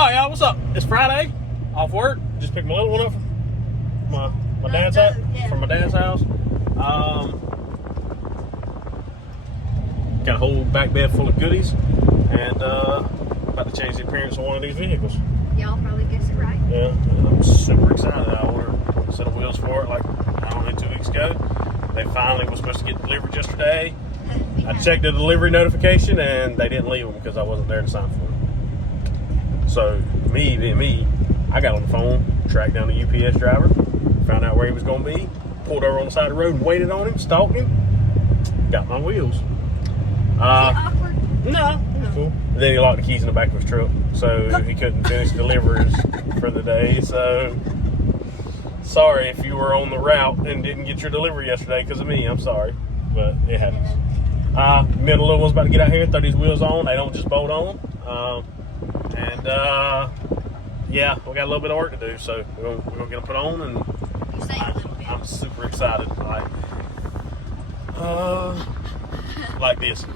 Oh, y'all, what's up? It's Friday, off work. Just picked my little one up from my dad's house. From my dad's house. Got a whole back bed full of goodies, and about to change the appearance of one of these vehicles. Y'all probably guessed it right. Yeah, I'm super excited. I ordered a set of wheels for it like, I don't know, 2 weeks ago. They finally was supposed to get delivered yesterday. I checked the delivery notification, and they didn't leave them because I wasn't there to sign for them. So, me, I got on the phone, tracked down the UPS driver, found out where he was going to be, pulled over on the side of the road and waited on him, stalked him, got my wheels. Was it awkward? No, it was cool. And then he locked the keys in the back of his truck, so he couldn't finish deliveries for the day. So, sorry if you were on the route and didn't get your delivery yesterday because of me. I'm sorry, but it happens. Me and the little one's about to get out here, throw these wheels on. They don't just bolt on. Yeah, we got a little bit of work to do, so we're gonna get them put on, and I'm super excited. Like this.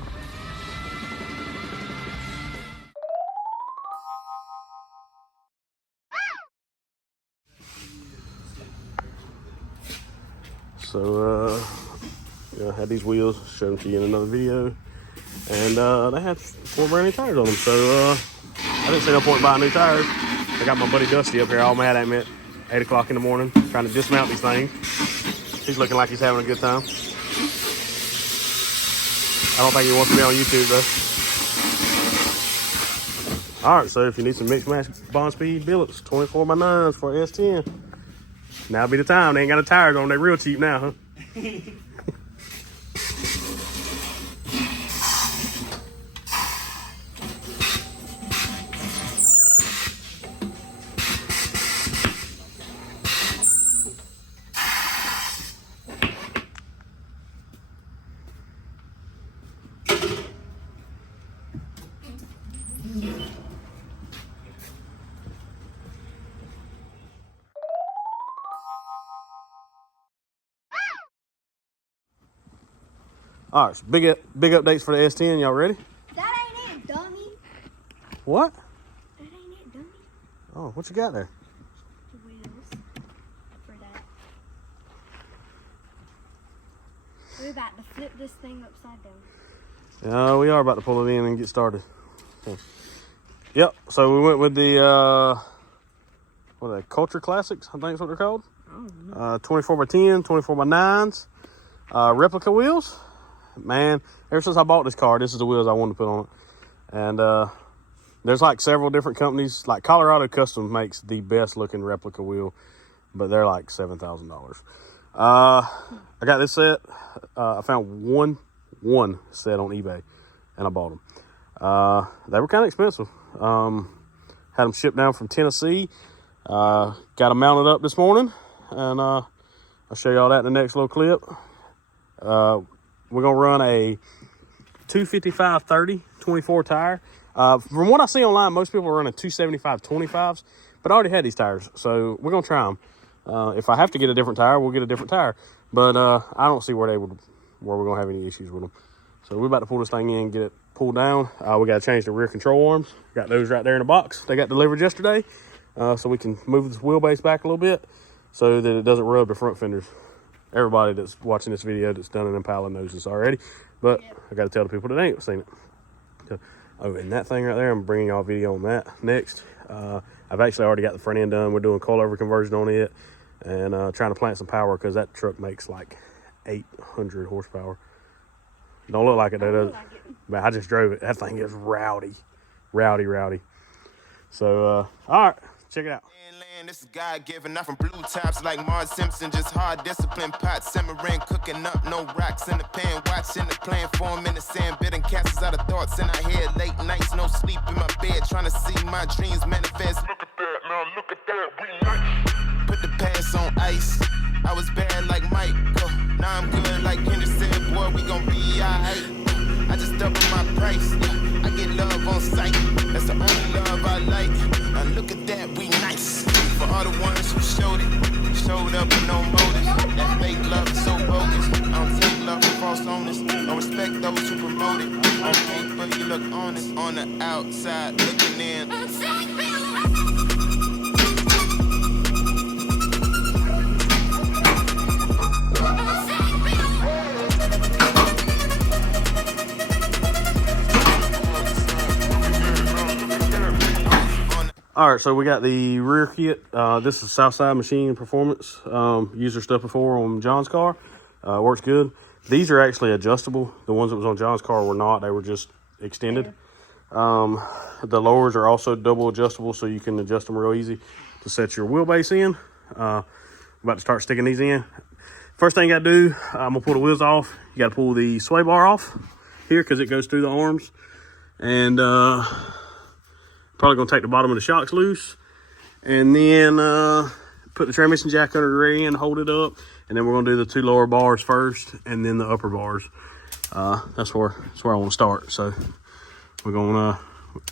So, I had these wheels, showed them to you in another video, and they had 4 brand new tires on them, so I didn't see no point in buying new tires. I got my buddy Dusty up here all mad at me at 8 o'clock in the morning, trying to dismount these things. He's looking like he's having a good time. I don't think he wants to be on YouTube, though. All right, so if you need some mixed match bond speed billets, 24x9s for S10. Now be the time. They ain't got no tires on. They real cheap now, huh? All right, so big updates for the S10. Y'all ready? That ain't it, dummy. What? That ain't it, dummy. Oh, what you got there? The wheels for that. We're about to flip this thing upside down. Yeah, we are about to pull it in and get started. Yep. So we went with the what are they? Culture Classics, I think that's what they're called. 24x10, 24x9s, replica wheels. Man, ever since I bought this car, this is the wheels I wanted to put on it. And there's like several different companies. Like Colorado Custom makes the best looking replica wheel, but they're like $7,000. I got this set. I found one set on eBay, and I bought them. They were kind of expensive. Had them shipped down from Tennessee. Got them mounted up this morning, and I'll show you all that in the next little clip. We're going to run a 255/30 24 tire. From what I see online, most people are running 275 25s, but I already had these tires, so we're going to try them. If I have to get a different tire, we'll get a different tire, but I don't see where we're going to have any issues with them. So we're about to pull this thing in, get it pulled down. We got to change the rear control arms. Got those right there in the box. They got delivered yesterday, so we can move this wheelbase back a little bit so that it doesn't rub the front fenders. Everybody that's watching this video that's done an Impala knows this already, but yep. I got to tell the people that ain't seen it. So, oh, and that thing right there, I'm bringing y'all a video on that next. I've actually already got the front end done. We're doing coilover conversion on it, and trying to plant some power because that truck makes like 800 horsepower. Don't look like it though, does it? But I just drove it. That thing is rowdy. So, all right, check it out. This is God-given, not from blue tops like Mars Simpson, just hard discipline, pot simmering, cooking up, no rocks in the pan, watching the plan form in the sand, bidding castles out of thoughts in our head, late nights, no sleep in my bed, trying to see my dreams manifest. Look at that, now look at that, we nice. Put the past on ice, I was bad like Mike, now I'm good like Kendrick said, boy, we gon' be alright. I just doubled my price, I get love on sight, that's the only love I like. Now look at that, we nice. For all the ones who showed up with no motives. That fake love is so bogus. I don't take love for false owners. I respect those who promote it. I don't think, but you look honest on the outside looking in. All right, so we got the rear kit. This is Southside Machine Performance. Used their stuff before on John's car. Works good. These are actually adjustable. The ones that was on John's car were not. They were just extended. The lowers are also double adjustable, so you can adjust them real easy to set your wheelbase in. About to start sticking these in. First thing you got to do, I'm going to pull the wheels off. You got to pull the sway bar off here because it goes through the arms. And probably going to take the bottom of the shocks loose. And then put the transmission jack under the rear end, hold it up. And then we're going to do the 2 lower bars first and then the upper bars. That's where I want to start. So we're going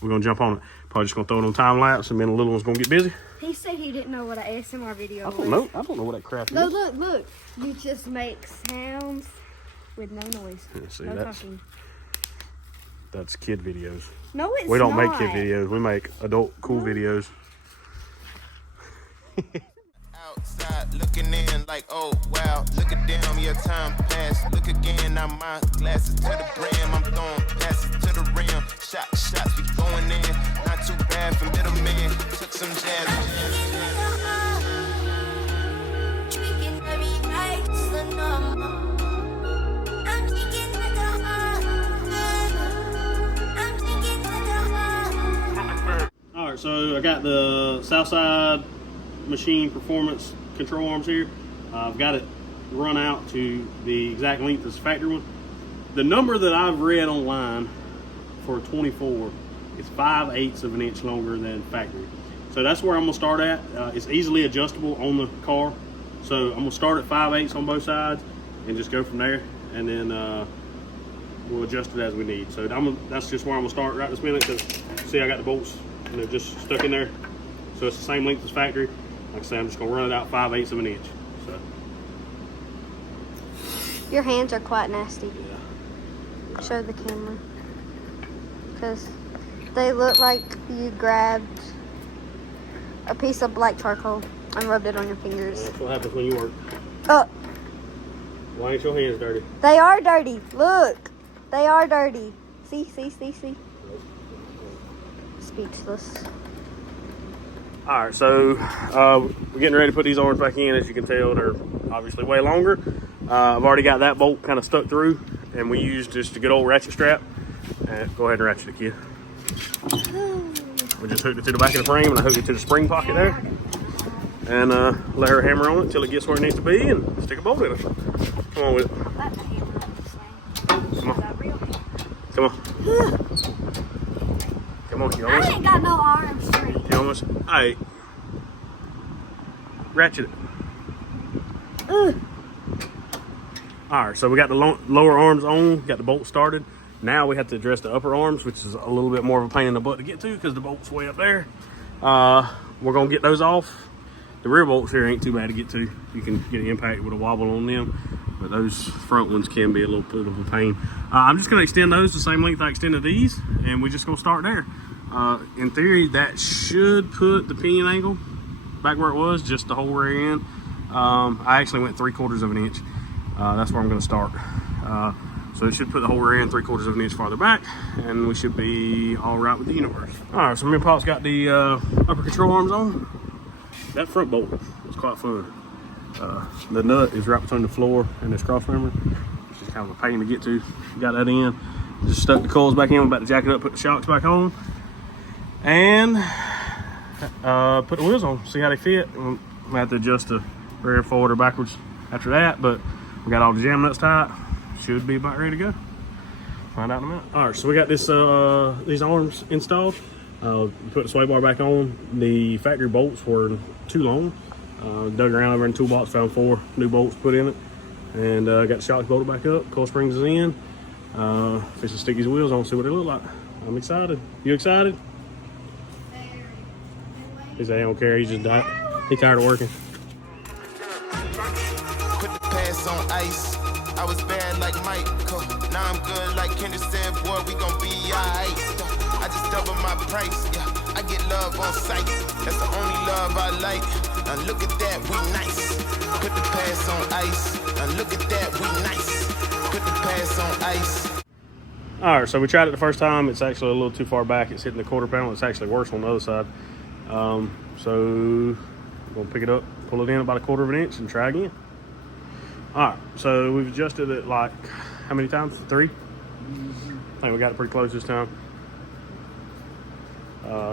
to jump on it. Probably just going to throw it on time lapse and then the little one's going to get busy. He said he didn't know what an ASMR video was. I don't know what that crap is. Look. You just make sounds with no noise. Yeah, see, no talking. That's kid videos. No, it's not. We don't make kid videos. We make adult cool videos. Outside looking in like, oh wow, look at them, your time passed. Look again, now my glasses to the brim. I'm throwing passes to the rim. Shots, we going in. Not too bad for middlemen. Took some jazz. All right, so I got the Southside Machine Performance control arms here. I've got it run out to the exact length as the factory one. The number that I've read online for 24 is 5/8 of an inch longer than factory. So that's where I'm gonna start at. It's easily adjustable on the car. So I'm gonna start at 5/8 on both sides and just go from there. And then we'll adjust it as we need. So that's just where I'm gonna start right this minute, because see I got the bolts and they're just stuck in there. So it's the same length as factory. Like I say, I'm just gonna run it out 5/8 of an inch. So Your hands are quite nasty. yeah. Show the camera. Because they look like you grabbed a piece of black charcoal and rubbed it on your fingers. That's what happens when you work. Oh, Why ain't your hands dirty? they are dirty. Look. They are dirty. See. Speechless. All right, so we're getting ready to put these arms back in. As you can tell, they're obviously way longer. I've already got that bolt kind of stuck through, and we used just a good old ratchet strap. Go ahead and ratchet it, kid. We just hooked it to the back of the frame, and I hooked it to the spring pocket there. And let her hammer on it until it gets where it needs to be, and stick a bolt in it. Come on with it. Come on. Come on. Come on, you almost. I ain't got no arms straight. You almost. Alright. Ratchet it. Alright, so we got the lower arms on, got the bolt started. Now we have to address the upper arms, which is a little bit more of a pain in the butt to get to because the bolt's way up there. We're going to get those off. The rear bolts here ain't too bad to get to. You can get an impact with a wobble on them, but those front ones can be a little bit of a pain. I'm just going to extend those the same length I extended these, and we're just going to start there. In theory, that should put the pinion angle back where it was, just the whole rear end. I actually went 3/4 of an inch. That's where I'm going to start. So it should put the whole rear end 3/4 of an inch farther back, and we should be all right with the universe. All right, so me and Pop's got the upper control arms on. That front bolt was quite fun. The nut is right between the floor and this cross member, which is kind of a pain to get to. Got that in. Just stuck the coils back in. We're about to jack it up, put the shocks back on, and put the wheels on. See how they fit. We'll have to adjust the rear, forward, or backwards after that. But we got all the jam nuts tight. Should be about ready to go. Find out in a minute. All right, so we got this these arms installed. Put the sway bar back on. The factory bolts were too long. Dug around over in the toolbox, found 4 new bolts put in it, and got the shocks bolted back up. Coil springs is in. Fix to stick these wheels on, see what they look like. I'm excited. You excited? He said he don't care. He just died. He tired of working. Put the pass on ice. I was bad like Michael. Now I'm good like Kendrick said, boy, we gon' be alright. I just double my price, yeah. I get love on sight. That's the only love I like. Now look at that, we nice. Put the past on ice. Now look at that, we nice. Put the past on ice. All right, so we tried it the first time. It's actually a little too far back. It's hitting the quarter panel. It's actually worse on the other side. So we'll pick it up, pull it in about 1/4 inch and try again. All right, so we've adjusted it like, how many times? 3? I think we got it pretty close this time.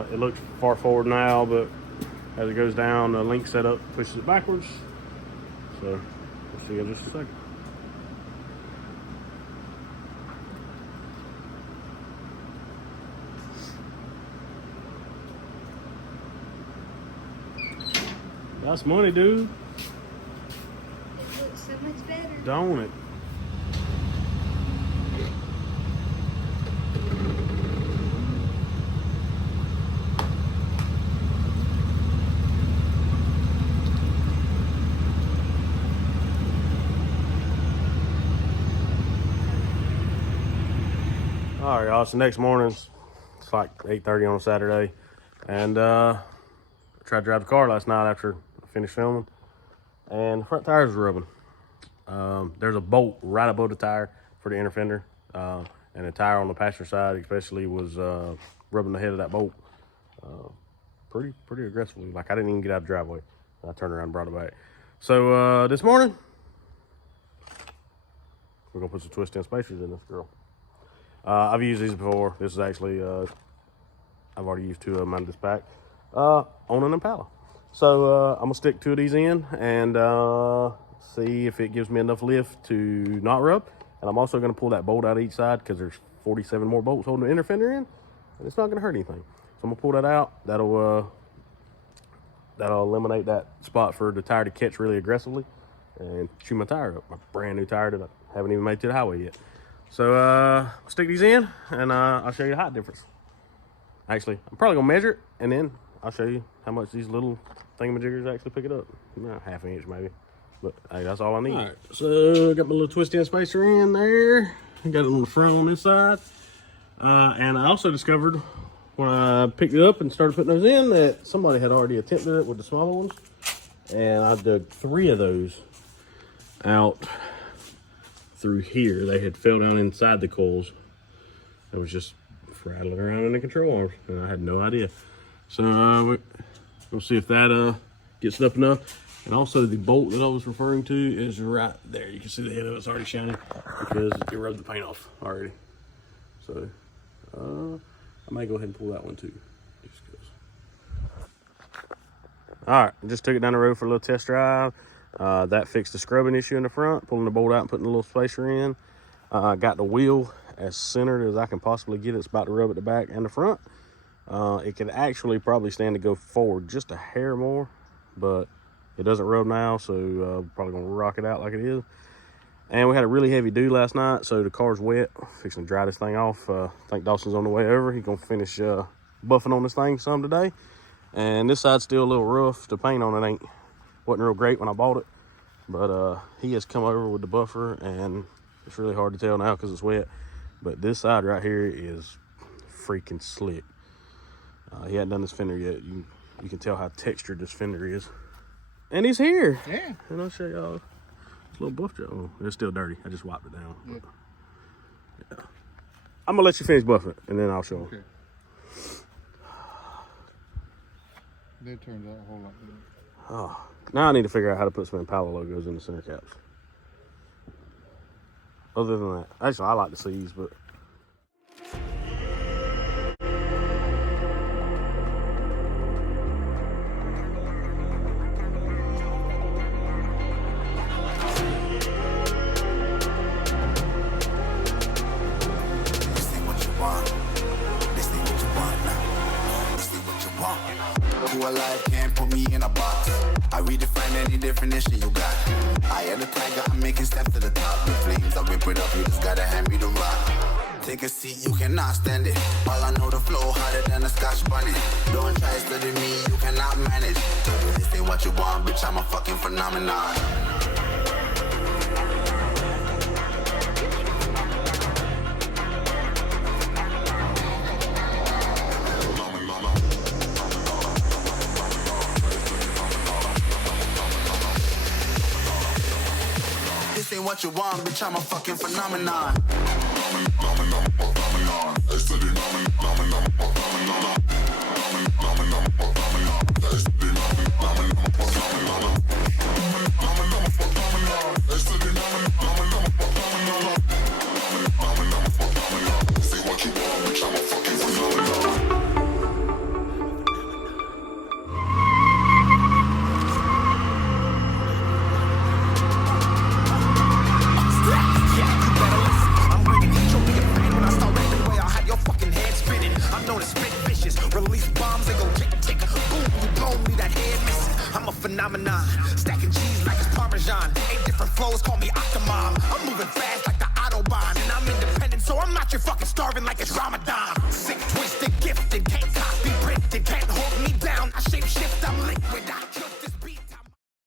It looks far forward now, but as it goes down, the link setup pushes it backwards. So we'll see in just a second. That's money, dude. It looks so much better. Don't it? All right, y'all. So next morning, it's like 8:30 on a Saturday, and I tried to drive the car last night after I finished filming, and the front tires were rubbing. There's a bolt right above the tire for the inner fender, and the tire on the passenger side especially was rubbing the head of that bolt pretty aggressively. Like I didn't even get out of the driveway. I turned around and brought it back. So this morning, we're gonna put some twist-in spacers in this girl. I've used these before. This is actually, I've already used 2 of them out of this pack on an Impala. So I'm gonna stick 2 of these in and see if it gives me enough lift to not rub. And I'm also gonna pull that bolt out of each side because there's 47 more bolts holding the inner fender in, and it's not gonna hurt anything. So I'm gonna pull that out. That'll eliminate that spot for the tire to catch really aggressively and chew my tire up. My brand new tire that I haven't even made to the highway yet. So stick these in and I'll show you the height difference. Actually, I'm probably gonna measure it and then I'll show you how much these little thingamajiggers actually pick it up. ½ inch maybe, but hey, that's all I need. All right, so got my little twist-in spacer in there. I got it on the front on this side. And I also discovered when I picked it up and started putting those in that somebody had already attempted it with the smaller ones. And I dug 3 of those out through here. They had fell down inside the coils. I was just rattling around in the control arms and I had no idea. So we'll see if that gets it up enough. And also the bolt that I was referring to is right there. You can see the head of it's already shining because it rubbed the paint off already. So I might go ahead and pull that one too. Just 'cause. All right, just took it down the road for a little test drive. That fixed the scrubbing issue in the front, pulling the bolt out and putting a little spacer in. Got the wheel as centered as I can possibly get it. It's about to rub at the back and the front. It could actually probably stand to go forward just a hair more, but it doesn't rub now, so probably gonna rock it out like it is. And we had a really heavy dew last night, so the car's wet. Fixing to dry this thing off. I think Dawson's on the way over. He's gonna finish buffing on this thing some today. And this side's still a little rough. The paint on it wasn't real great when I bought it, but he has come over with the buffer, and it's really hard to tell now because it's wet. But this side right here is freaking slick. He hadn't done this fender yet. You can tell how textured this fender is. And he's here. Yeah. And I'll show y'all this little buff job. Oh, it's still dirty. I just wiped it down. Yeah. Yeah. I'm gonna let you finish buffing it, and then I'll show him. Okay. That turns out a whole lot better. Oh, now I need to figure out how to put some Impala logos in the center caps. Other than that, actually, I like the C's, but. Alive can't put me in a box. I redefine any definition you got. I am the tiger, I'm making steps to the top. The flames, I whip it up, you just gotta hand me the rock. Take a seat, you cannot stand it. All I know, the flow harder than a Scotch bunny. Don't try studying me, you cannot manage. This ain't what you want, bitch, I'm a fucking phenomenon. what you want, bitch, I'm a fucking phenomenon. Phenomenon, stacking cheese like it's Parmesan. 8 different flows, call me Octomom. I'm moving fast like the Autobahn, and I'm independent, so I'm not your fucking starving like it's Ramadan.